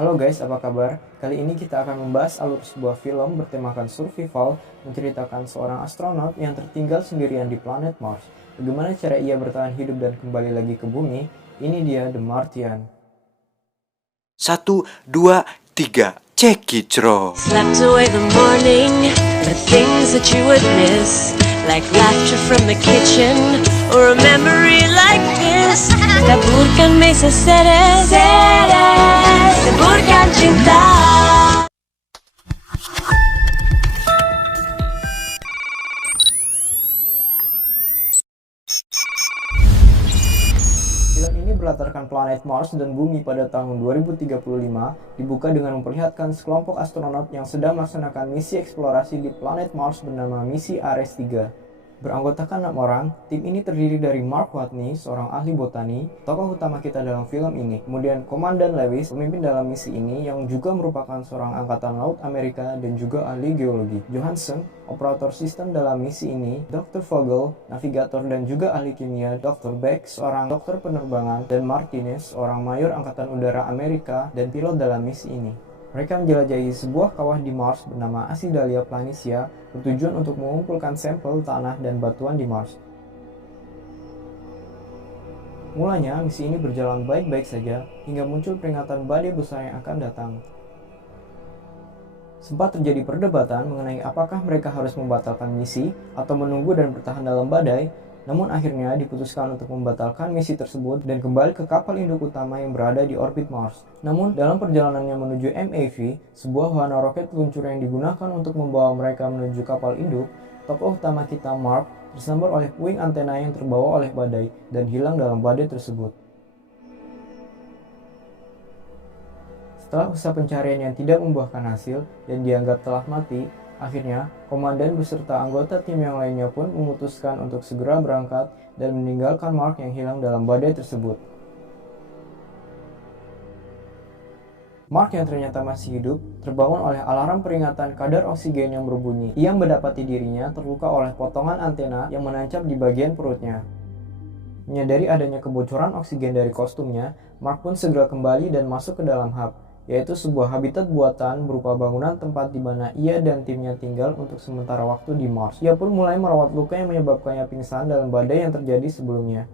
Halo guys, apa kabar? Kali ini kita akan membahas alur sebuah film bertemakan survival menceritakan seorang astronot yang tertinggal sendirian di planet Mars. Bagaimana cara ia bertahan hidup dan kembali lagi ke bumi? Ini dia The Martian. 1, 2, 3, cekicro. Slept away the morning, the things that you would miss, like laughter from the kitchen, or a memory like this. Taburkan mesa seres, taburkan cinta. Film ini berlatarkan planet Mars dan bumi pada tahun 2035, dibuka dengan memperlihatkan sekelompok astronot yang sedang melaksanakan misi eksplorasi di planet Mars bernama misi Ares 3. Beranggotakan 6 orang, tim ini terdiri dari Mark Watney, seorang ahli botani, tokoh utama kita dalam film ini. Kemudian Komandan Lewis, pemimpin dalam misi ini yang juga merupakan seorang angkatan laut Amerika dan juga ahli geologi. Johansson, operator sistem dalam misi ini, Dr. Vogel, navigator dan juga ahli kimia, Dr. Beck, seorang dokter penerbangan, dan Martinez, seorang mayor angkatan udara Amerika dan pilot dalam misi ini. Mereka menjelajahi sebuah kawah di Mars bernama Acidalia Planitia bertujuan untuk mengumpulkan sampel tanah dan batuan di Mars. Mulanya, misi ini berjalan baik-baik saja hingga muncul peringatan badai besar yang akan datang. Sempat terjadi perdebatan mengenai apakah mereka harus membatalkan misi atau menunggu dan bertahan dalam badai, namun akhirnya diputuskan untuk membatalkan misi tersebut dan kembali ke kapal induk utama yang berada di orbit Mars. Namun dalam perjalanannya menuju MAV, sebuah wahana roket peluncur yang digunakan untuk membawa mereka menuju kapal induk, tokoh utama kita Mark tersambar oleh puing antena yang terbawa oleh badai dan hilang dalam badai tersebut. Setelah usaha pencarian yang tidak membuahkan hasil dan dianggap telah mati, akhirnya, komandan beserta anggota tim yang lainnya pun memutuskan untuk segera berangkat dan meninggalkan Mark yang hilang dalam badai tersebut. Mark yang ternyata masih hidup, terbangun oleh alarm peringatan kadar oksigen yang berbunyi. Ia mendapati dirinya terluka oleh potongan antena yang menancap di bagian perutnya. Menyadari adanya kebocoran oksigen dari kostumnya, Mark pun segera kembali dan masuk ke dalam hub, yaitu sebuah habitat buatan berupa bangunan tempat di mana ia dan timnya tinggal untuk sementara waktu di Mars. Ia pun mulai merawat luka yang menyebabkannya pingsan dalam badai yang terjadi sebelumnya.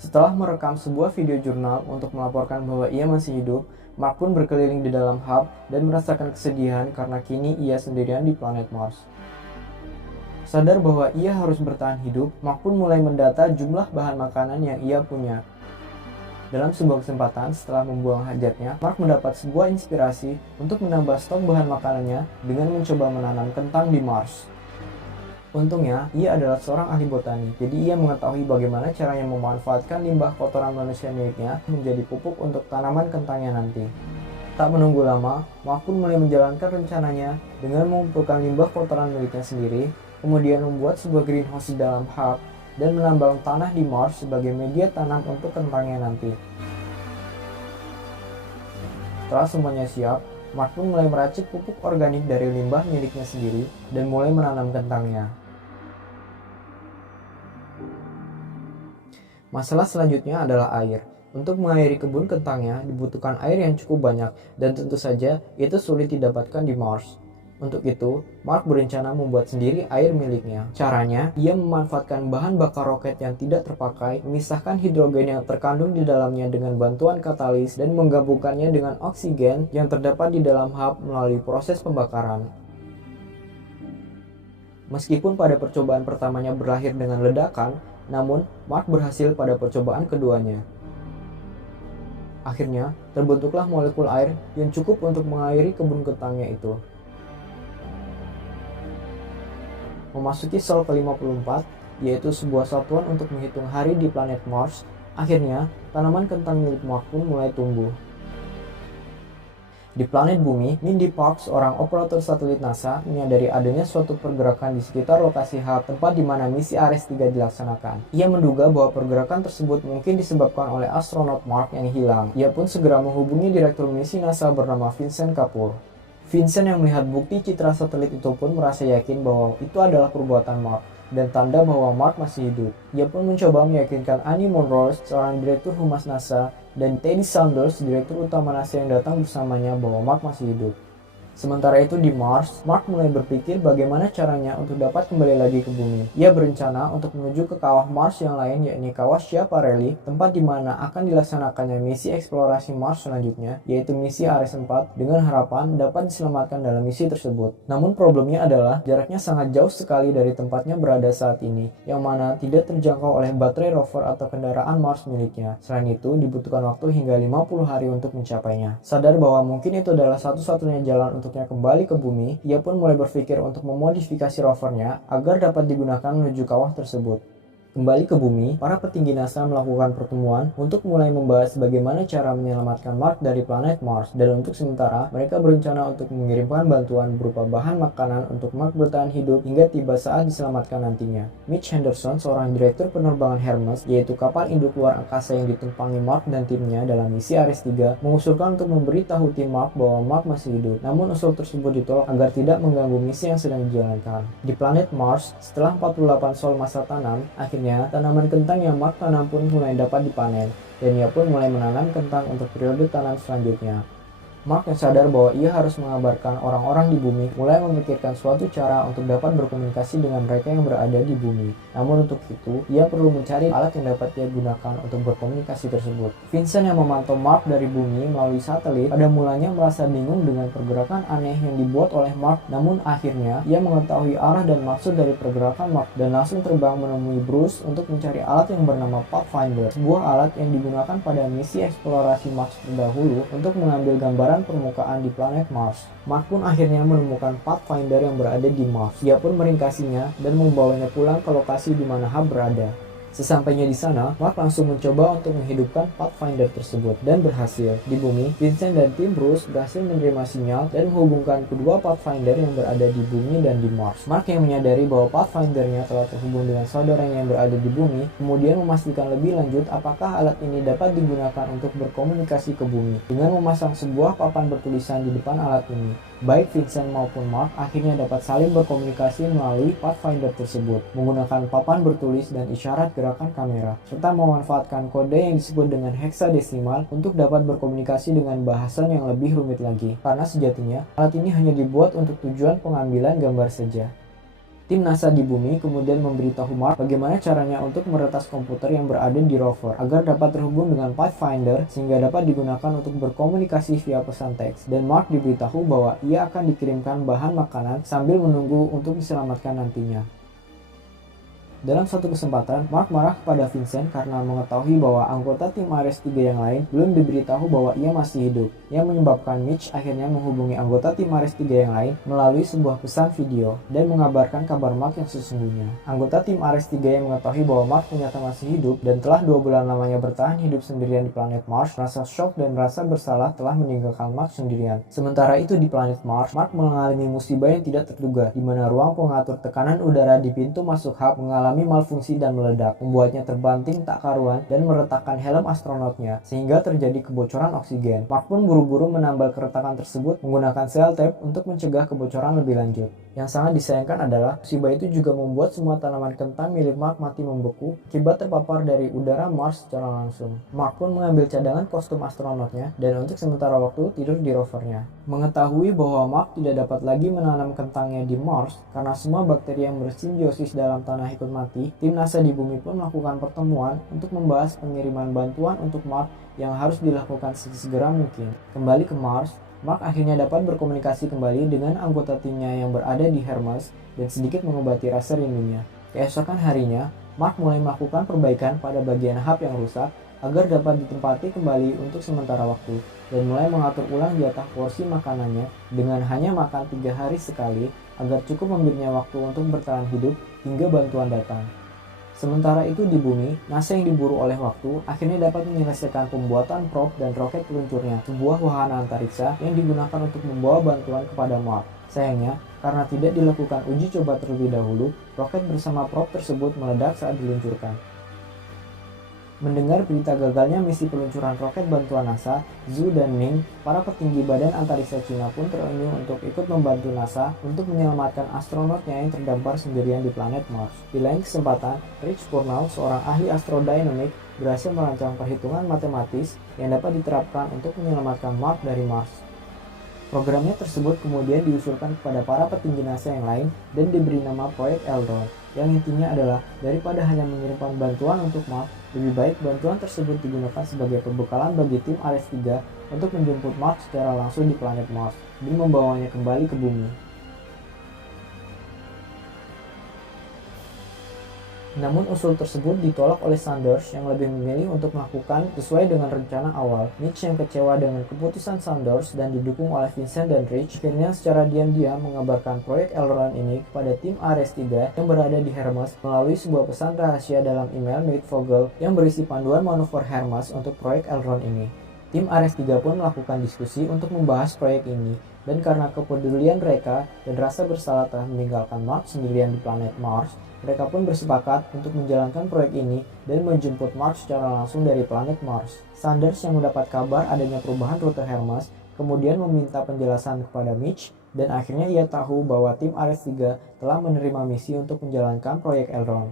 Setelah merekam sebuah video jurnal untuk melaporkan bahwa ia masih hidup, Mark pun berkeliling di dalam hub dan merasakan kesedihan karena kini ia sendirian di planet Mars. Sadar bahwa ia harus bertahan hidup, Mark pun mulai mendata jumlah bahan makanan yang ia punya. Dalam sebuah kesempatan, setelah membuang hajatnya, Mark mendapat sebuah inspirasi untuk menambah stok bahan makanannya dengan mencoba menanam kentang di Mars. Untungnya, ia adalah seorang ahli botani, jadi ia mengetahui bagaimana caranya memanfaatkan limbah kotoran manusia miliknya menjadi pupuk untuk tanaman kentangnya nanti. Tak menunggu lama, Mark pun mulai menjalankan rencananya dengan mengumpulkan limbah kotoran miliknya sendiri, kemudian membuat sebuah greenhouse di dalam hub, dan menambang tanah di Mars sebagai media tanam untuk kentangnya nanti. Setelah semuanya siap, Mark pun mulai meracik pupuk organik dari limbah miliknya sendiri dan mulai menanam kentangnya. Masalah selanjutnya adalah air. Untuk mengairi kebun kentangnya dibutuhkan air yang cukup banyak dan tentu saja itu sulit didapatkan di Mars. Untuk itu, Mark berencana membuat sendiri air miliknya. Caranya, ia memanfaatkan bahan bakar roket yang tidak terpakai, memisahkan hidrogen yang terkandung di dalamnya dengan bantuan katalis, dan menggabungkannya dengan oksigen yang terdapat di dalam hub melalui proses pembakaran. Meskipun pada percobaan pertamanya berakhir dengan ledakan, namun Mark berhasil pada percobaan keduanya. Akhirnya, terbentuklah molekul air yang cukup untuk mengairi kebun kentangnya itu. Memasuki Sol ke-54, yaitu sebuah satuan untuk menghitung hari di planet Mars, akhirnya tanaman kentang milik Mark pun mulai tumbuh. Di planet bumi, Mindy Park, seorang operator satelit NASA, menyadari adanya suatu pergerakan di sekitar lokasi hub tempat di mana misi Ares 3 dilaksanakan. Ia menduga bahwa pergerakan tersebut mungkin disebabkan oleh astronot Mark yang hilang. Ia pun segera menghubungi direktur misi NASA bernama Vincent Kapoor. Vincent yang melihat bukti citra satelit itu pun merasa yakin bahwa itu adalah perbuatan Mark dan tanda bahwa Mark masih hidup. Ia pun mencoba meyakinkan Annie Monroe, seorang direktur humas NASA, dan Teddy Saunders, direktur utama NASA yang datang bersamanya bahwa Mark masih hidup. Sementara itu di Mars, Mark mulai berpikir bagaimana caranya untuk dapat kembali lagi ke bumi. Ia berencana untuk menuju ke kawah Mars yang lain, yakni kawah Schiaparelli, tempat di mana akan dilaksanakannya misi eksplorasi Mars selanjutnya, yaitu misi Ares 4, dengan harapan dapat diselamatkan dalam misi tersebut. Namun problemnya adalah jaraknya sangat jauh sekali dari tempatnya berada saat ini, yang mana tidak terjangkau oleh baterai rover atau kendaraan Mars miliknya. Selain itu, dibutuhkan waktu hingga 50 hari untuk mencapainya. Sadar bahwa mungkin itu adalah satu-satunya jalan untuknya kembali ke bumi, ia pun mulai berpikir untuk memodifikasi rovernya agar dapat digunakan menuju kawah tersebut. Kembali ke bumi, para petinggi NASA melakukan pertemuan untuk mulai membahas bagaimana cara menyelamatkan Mark dari planet Mars, dan untuk sementara mereka berencana untuk mengirimkan bantuan berupa bahan makanan untuk Mark bertahan hidup hingga tiba saat diselamatkan nantinya. Mitch Henderson, seorang direktur penerbangan Hermes, yaitu kapal induk luar angkasa yang ditumpangi Mark dan timnya dalam misi Ares 3, mengusulkan untuk memberitahu tim Mark bahwa Mark masih hidup. Namun usul tersebut ditolak agar tidak mengganggu misi yang sedang dijalankan. Di planet Mars, setelah 48 sol masa tanam, akhirnya tanaman kentang yang Mark tanam pun mulai dapat dipanen, dan ia pun mulai menanam kentang untuk periode tanam selanjutnya. Mark yang sadar bahwa ia harus mengabarkan orang-orang di bumi mulai memikirkan suatu cara untuk dapat berkomunikasi dengan mereka yang berada di bumi. Namun untuk itu, ia perlu mencari alat yang dapat ia gunakan untuk berkomunikasi tersebut. Vincent yang memantau Mark dari bumi melalui satelit pada mulanya merasa bingung dengan pergerakan aneh yang dibuat oleh Mark, namun akhirnya ia mengetahui arah dan maksud dari pergerakan Mark dan langsung terbang menemui Bruce untuk mencari alat yang bernama Pathfinder, sebuah alat yang digunakan pada misi eksplorasi Mars terdahulu untuk mengambil gambar permukaan di planet Mars. Mark pun akhirnya menemukan Pathfinder yang berada di Mars. Ia pun meringkasinya dan membawanya pulang ke lokasi di mana hub berada. Sesampainya di sana, Mark langsung mencoba untuk menghidupkan Pathfinder tersebut dan berhasil. Di bumi, Vincent dan tim Bruce berhasil menerima sinyal dan menghubungkan kedua Pathfinder yang berada di bumi dan di Mars. Mark yang menyadari bahwa Pathfindernya telah terhubung dengan saudaranya yang berada di bumi, kemudian memastikan lebih lanjut apakah alat ini dapat digunakan untuk berkomunikasi ke bumi dengan memasang sebuah papan bertulisan di depan alat ini. Baik Vincent maupun Mark akhirnya dapat saling berkomunikasi melalui Pathfinder tersebut menggunakan papan bertulis dan isyarat gerakan kamera, serta memanfaatkan kode yang disebut dengan heksadesimal untuk dapat berkomunikasi dengan bahasan yang lebih rumit lagi, karena sejatinya alat ini hanya dibuat untuk tujuan pengambilan gambar saja. Tim NASA di bumi kemudian memberitahu Mark bagaimana caranya untuk meretas komputer yang berada di rover agar dapat terhubung dengan Pathfinder sehingga dapat digunakan untuk berkomunikasi via pesan teks, dan Mark diberitahu bahwa ia akan dikirimkan bahan makanan sambil menunggu untuk diselamatkan nantinya. Dalam satu kesempatan, Mark marah kepada Vincent karena mengetahui bahwa anggota tim Ares 3 yang lain belum diberitahu bahwa ia masih hidup, yang menyebabkan Mitch akhirnya menghubungi anggota tim Ares 3 yang lain melalui sebuah pesan video dan mengabarkan kabar Mark yang sesungguhnya. Anggota tim Ares 3 yang mengetahui bahwa Mark ternyata masih hidup dan telah 2 bulan lamanya bertahan hidup sendirian di planet Mars, merasa shock dan merasa bersalah telah meninggalkan Mark sendirian. Sementara itu di planet Mars, Mark mengalami musibah yang tidak terduga, di mana ruang pengatur tekanan udara di pintu masuk hub mengalami malfungsi dan meledak, membuatnya terbanting tak karuan dan meretakkan helm astronotnya sehingga terjadi kebocoran oksigen. Mark pun buru-buru menambal keretakan tersebut menggunakan sel tape untuk mencegah kebocoran lebih lanjut. Yang sangat disayangkan adalah musibah itu juga membuat semua tanaman kentang milik Mark mati membeku akibat terpapar dari udara Mars secara langsung. Mark pun mengambil cadangan kostum astronotnya dan untuk sementara waktu tidur di rovernya. Mengetahui bahwa Mark tidak dapat lagi menanam kentangnya di Mars karena semua bakteri yang bersimbiosis dalam tanah ikut mati, tim NASA di bumi pun melakukan pertemuan untuk membahas pengiriman bantuan untuk Mark yang harus dilakukan sesegera mungkin. Kembali ke Mars, Mark akhirnya dapat berkomunikasi kembali dengan anggota timnya yang berada di Hermes dan sedikit mengobati rasa rindunya. Keesokan harinya, Mark mulai melakukan perbaikan pada bagian hub yang rusak agar dapat ditempati kembali untuk sementara waktu dan mulai mengatur ulang jatah porsi makanannya dengan hanya makan 3 hari sekali agar cukup memberinya waktu untuk bertahan hidup hingga bantuan datang. Sementara itu di bumi, NASA yang diburu oleh waktu akhirnya dapat menyelesaikan pembuatan probe dan roket peluncurnya, sebuah wahana antariksa yang digunakan untuk membawa bantuan kepada Mark. Sayangnya, karena tidak dilakukan uji coba terlebih dahulu, roket bersama probe tersebut meledak saat diluncurkan. Mendengar berita gagalnya misi peluncuran roket bantuan NASA, Zhu dan Ming, para petinggi Badan Antariksa Cina pun terenyuh untuk ikut membantu NASA untuk menyelamatkan astronotnya yang terdampar sendirian di planet Mars. Di lain kesempatan, Rich Purnell, seorang ahli astrodinamik, berhasil merancang perhitungan matematis yang dapat diterapkan untuk menyelamatkan Mark dari Mars. Programnya tersebut kemudian diusulkan kepada para petinggi NASA yang lain dan diberi nama Proyek Eldron, yang intinya adalah daripada hanya mengirimkan bantuan untuk Mark, lebih baik bantuan tersebut digunakan sebagai pembekalan bagi tim Ares 3 untuk menjemput Mark secara langsung di planet Mars dan membawanya kembali ke bumi. Namun usul tersebut ditolak oleh Sanders yang lebih memilih untuk melakukan sesuai dengan rencana awal. Mitch yang kecewa dengan keputusan Sanders dan didukung oleh Vincent dan Rich akhirnya secara diam-diam mengabarkan proyek Eldron ini kepada tim Ares 3 yang berada di Hermes melalui sebuah pesan rahasia dalam email milik Vogel yang berisi panduan manuver Hermes untuk proyek Eldron ini. Tim Ares 3 pun melakukan diskusi untuk membahas proyek ini, dan karena kepedulian mereka dan rasa bersalah telah meninggalkan Mark sendirian di planet Mars, mereka pun bersepakat untuk menjalankan proyek ini dan menjemput Mark secara langsung dari planet Mars. Sanders yang mendapat kabar adanya perubahan rute Hermes kemudian meminta penjelasan kepada Mitch, dan akhirnya ia tahu bahwa tim Ares 3 telah menerima misi untuk menjalankan proyek Eldron.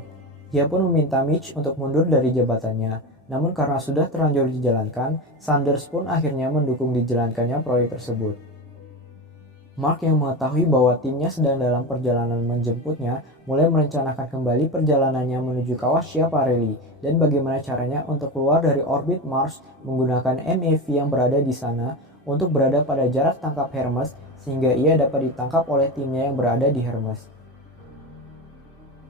Ia pun meminta Mitch untuk mundur dari jabatannya, namun karena sudah terlanjur dijalankan, Sanders pun akhirnya mendukung dijalankannya proyek tersebut. Mark yang mengetahui bahwa timnya sedang dalam perjalanan menjemputnya, mulai merencanakan kembali perjalanannya menuju kawah Schiaparelli dan bagaimana caranya untuk keluar dari orbit Mars menggunakan MAV yang berada di sana untuk berada pada jarak tangkap Hermes sehingga ia dapat ditangkap oleh timnya yang berada di Hermes.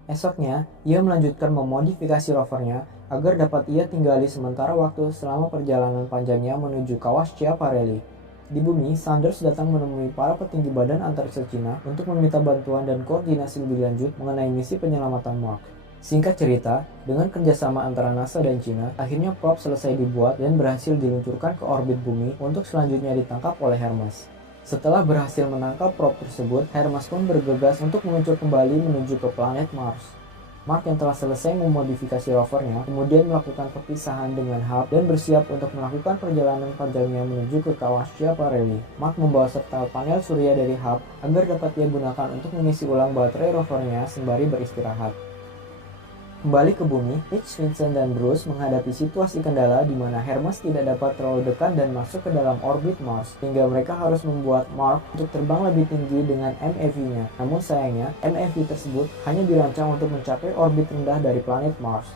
Esoknya, ia melanjutkan memodifikasi rovernya agar dapat ia tinggali sementara waktu selama perjalanan panjangnya menuju kawah Schiaparelli. Di bumi, Sanders datang menemui para petinggi Badan Antariksa Cina untuk meminta bantuan dan koordinasi lebih lanjut mengenai misi penyelamatan Mark. Singkat cerita, dengan kerjasama antara NASA dan Cina, akhirnya probe selesai dibuat dan berhasil diluncurkan ke orbit bumi untuk selanjutnya ditangkap oleh Hermes. Setelah berhasil menangkap probe tersebut, Hermes pun bergegas untuk meluncur kembali menuju ke planet Mars. Mark yang telah selesai memodifikasi rovernya kemudian melakukan perpisahan dengan hub dan bersiap untuk melakukan perjalanan panjangnya menuju ke kawah Schiaparelli. Mark membawa serta panel surya dari hub agar dapat ia gunakan untuk mengisi ulang baterai rovernya sembari beristirahat. Kembali ke bumi, Mitch, Vincent, dan Bruce menghadapi situasi kendala di mana Hermes tidak dapat terlalu dekat dan masuk ke dalam orbit Mars, sehingga mereka harus membuat Mark untuk terbang lebih tinggi dengan MAV-nya. Namun sayangnya, MAV tersebut hanya dirancang untuk mencapai orbit rendah dari planet Mars.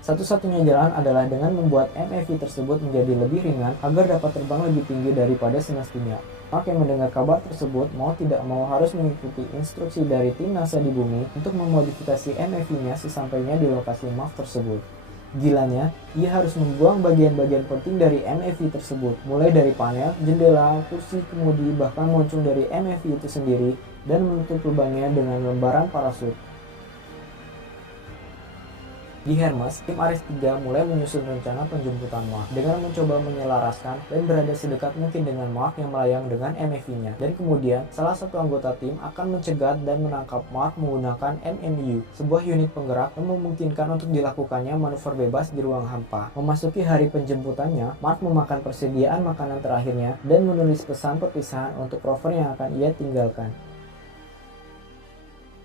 Satu-satunya jalan adalah dengan membuat MAV tersebut menjadi lebih ringan agar dapat terbang lebih tinggi daripada semestinya. Mark yang mendengar kabar tersebut mau tidak mau harus mengikuti instruksi dari tim NASA di bumi untuk memodifikasi MAV-nya sesampainya di lokasi Mars tersebut. Gilanya, ia harus membuang bagian-bagian penting dari MAV tersebut, mulai dari panel, jendela, kursi kemudi, bahkan moncong dari MAV itu sendiri, dan menutup lubangnya dengan lembaran parasut. Di Hermes, tim Ares 3 mulai menyusun rencana penjemputan Mark dengan mencoba menyelaraskan dan berada sedekat mungkin dengan Mark yang melayang dengan MAV-nya. Dan kemudian, salah satu anggota tim akan mencegat dan menangkap Mark menggunakan MMU, sebuah unit penggerak yang memungkinkan untuk dilakukannya manuver bebas di ruang hampa. Memasuki hari penjemputannya, Mark memakan persediaan makanan terakhirnya dan menulis pesan perpisahan untuk rover yang akan ia tinggalkan.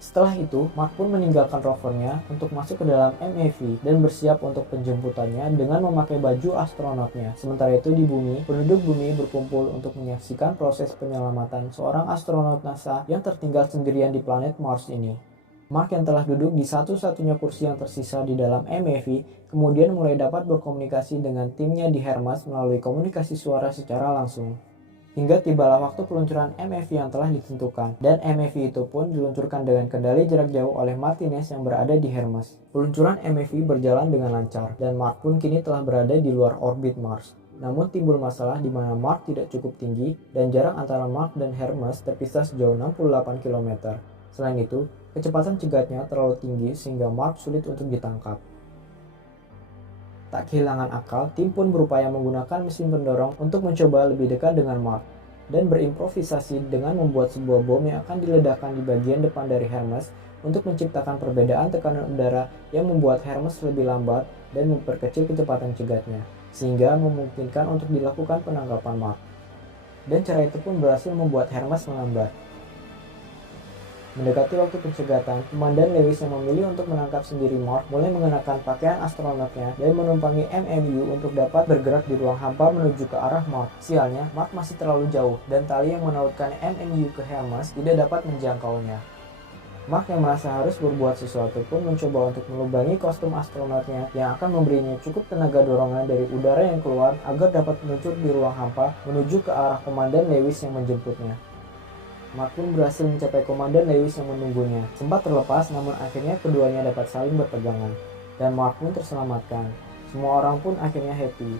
Setelah itu, Mark pun meninggalkan rovernya untuk masuk ke dalam MAV dan bersiap untuk penjemputannya dengan memakai baju astronotnya. Sementara itu di bumi, penduduk bumi berkumpul untuk menyaksikan proses penyelamatan seorang astronot NASA yang tertinggal sendirian di planet Mars ini. Mark yang telah duduk di satu-satunya kursi yang tersisa di dalam MAV, kemudian mulai dapat berkomunikasi dengan timnya di Hermes melalui komunikasi suara secara langsung. Hingga tibalah waktu peluncuran MAV yang telah ditentukan, dan MAV itu pun diluncurkan dengan kendali jarak jauh oleh Martinez yang berada di Hermes. Peluncuran MAV berjalan dengan lancar, dan Mark pun kini telah berada di luar orbit Mars. Namun timbul masalah di mana Mark tidak cukup tinggi, dan jarak antara Mark dan Hermes terpisah sejauh 68 km. Selain itu, kecepatan cegatnya terlalu tinggi sehingga Mark sulit untuk ditangkap. Tak kehilangan akal, tim pun berupaya menggunakan mesin pendorong untuk mencoba lebih dekat dengan Mark dan berimprovisasi dengan membuat sebuah bom yang akan diledakkan di bagian depan dari Hermes untuk menciptakan perbedaan tekanan udara yang membuat Hermes lebih lambat dan memperkecil kecepatan cegatnya, sehingga memungkinkan untuk dilakukan penangkapan Mark. Dan cara itu pun berhasil membuat Hermes melambat. Mendekati waktu pencegatan, Komandan Lewis yang memilih untuk menangkap sendiri Mark mulai mengenakan pakaian astronotnya dan menumpangi MMU untuk dapat bergerak di ruang hampa menuju ke arah Mark. Sialnya, Mark masih terlalu jauh dan tali yang menautkan MMU ke Hermes tidak dapat menjangkaunya. Mark yang merasa harus berbuat sesuatu pun mencoba untuk melubangi kostum astronotnya yang akan memberinya cukup tenaga dorongan dari udara yang keluar agar dapat meluncur di ruang hampa menuju ke arah Komandan Lewis yang menjemputnya. Mark pun berhasil mencapai Komandan Lewis yang menunggunya. Sempat terlepas, namun akhirnya keduanya dapat saling berpegangan. Dan Mark pun terselamatkan. Semua orang pun akhirnya happy.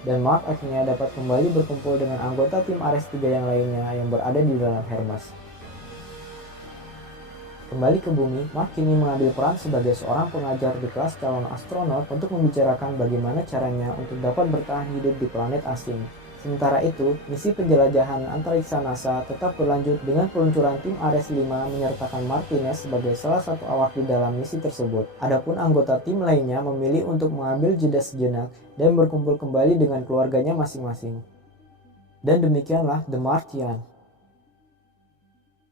Dan Mark akhirnya dapat kembali berkumpul dengan anggota tim Ares 3 yang lainnya yang berada di dalam Hermes. Kembali ke bumi, Mark kini mengambil peran sebagai seorang pengajar di kelas calon astronot untuk membicarakan bagaimana caranya untuk dapat bertahan hidup di planet asing. Sementara itu, misi penjelajahan antariksa NASA tetap berlanjut dengan peluncuran tim Ares 5 menyertakan Martinez sebagai salah satu awak di dalam misi tersebut. Adapun anggota tim lainnya memilih untuk mengambil jeda sejenak dan berkumpul kembali dengan keluarganya masing-masing. Dan demikianlah The Martian.